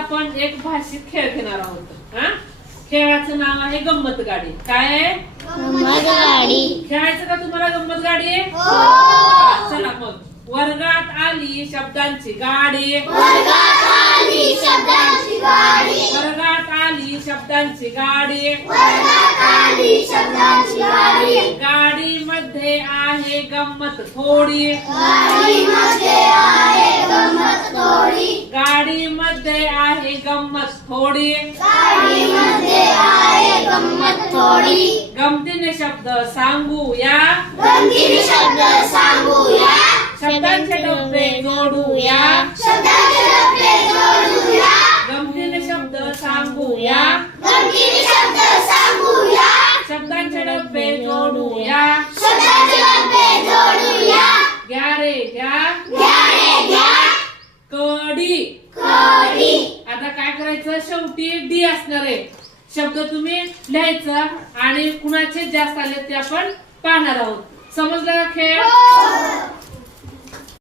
आपण एक भाषिक खेळ घेणार आहोत. हा, खेळाचं नाव आहे गंमत गाडी. काय आहे? गंमत गाडी. खेळायचं का तुम्हाला गंमत गाडी? चला मग. वर्गात आली शब्दांची गाडी. वर्गात आली शब्दांची गाडी. वर्गात आली शब्दांची गाडी. वर्गात आली शब्दांची गाडी. गाडीमध्ये आहे गंमत थोडी. गाडीमध्ये आहे गंमत थोडी. गाडीमध्ये आहे गंमत थोडी. गाडीमध्ये आहे गंमत थोडी. गमतीने शब्द सांगूया. गमतीने शब्द सांगूया. शब्दांचे डबे जोडूया. शब्दांचे डबे जोडूया. गमतीने शब्द सांगूया. गमतीने शब्द सांगूया. शब्दांचे डबे जोडूया. शब्दांचे डबे जोडूया. घ्या रे घ्या. घ्या रे घ्या. कडी. कडी. आता काय करायचं? शेवटी डी असणार आहे. शब्द तुम्ही लिहायचा आणि कुणाचे जास्त आले ते आपण पाहणार आहोत. समजलं का खेळ?